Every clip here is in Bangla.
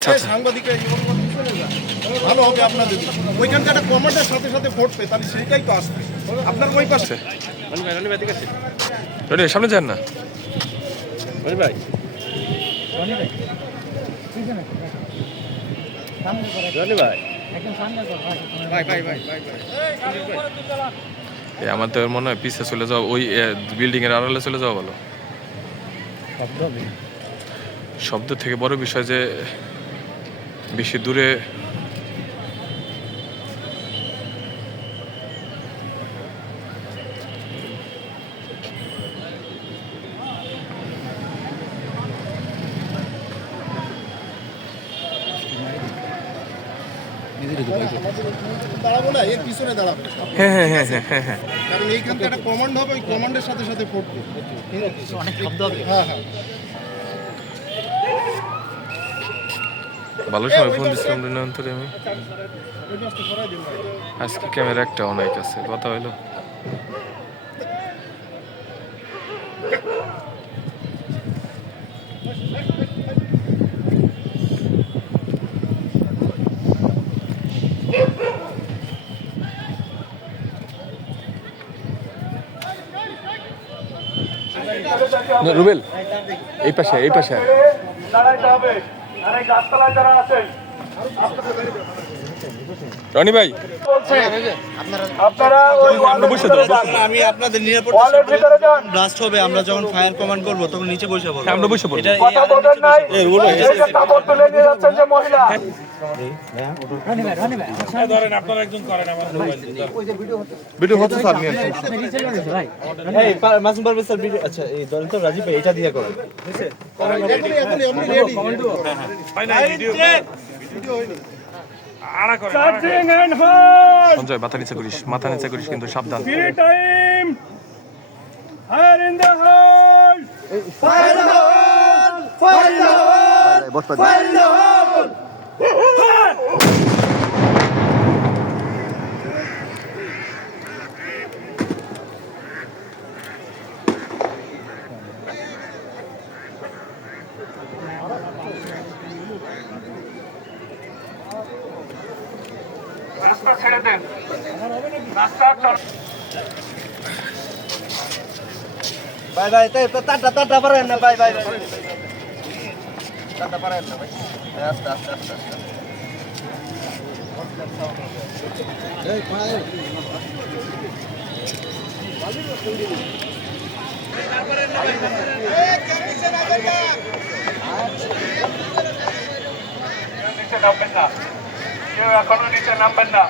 এই সাংবাদিকরা এই ওর মধ্যে চলে যায়। ভালো হবে আপনাদের ওইখানকার কমান্ডের সাথে সাথে ভোট তাহলে সেইটাই তো আসবে। আপনার ওই পাশে। রনি সামনে যান না। ভাই। ভাই ভাই। ভাই। ভাই ভাই ভাই এ আমার তো মনে হয় পিছে চলে যাওয়া ওই বিল্ডিং এর আড়ালে চলে যাওয়া ভালো। শব্দ থেকে বড় বিষয় যে বেশি দূরে দাঁড়াবো না এর পিছনে দাঁড়াবো হ্যাঁ হ্যাঁ হ্যাঁ হ্যাঁ হ্যাঁ হ্যাঁ। কারণ একটা কমান্ড হবে ওই কমান্ডের সাথে সাথে ভোট পে অনেক শব্দ হবে। হ্যাঁ হ্যাঁ। ভালো সময় ফোন দিচ্ছিলাম অন্তরে আমি। আজকে ক্যামেরা একটা অনেক আছে কথা হইল। রুবেল এই পাশে এই পাশে। দাঁড়াইতে হবে। আর এই গাছতলায় যারা আছেন রনি ভাই আমি আপনাদের ব্লাস্ট হবে আমরা যখন ফায়ার কমান্ড করব তখন নিচে বসে পড়ব। আমরা বসে পড়ব। এটা কথা বলেন নাই। এই কাপড় তুলে নিয়ে যাচ্ছেন যে মহিলা। ভিডিও হচ্ছে স্যার নিয়ে এই মাসুম পারভেজ স্যার ভিডিও আচ্ছা এই ধরেন তো রাজীব ভাই এটা দিয়ে করেন। এন্ড হোল্ড সঞ্জয় মাথা নিচে করিস মাথা নিচে করিস কিন্তু সাবধান। Free time fire in the hole রাস্তা ছেড়ে দেন। রাস্তা চল। বাই বাই তাই তাটা তাটা পারেন না বাই বাই তাটা পারেন না ভাই। আস্তে আস্তে আস্তে আস্তে। নিচে নামবেন না। কেউ এখনও নিচে নামবেন না।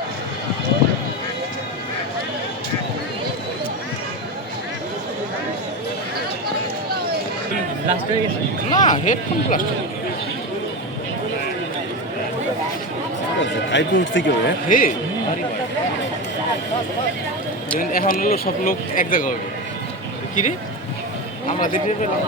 এখন হলো সব লোক এক জায়গা হবে। কি রে? আমরা দেখতে পেলাম।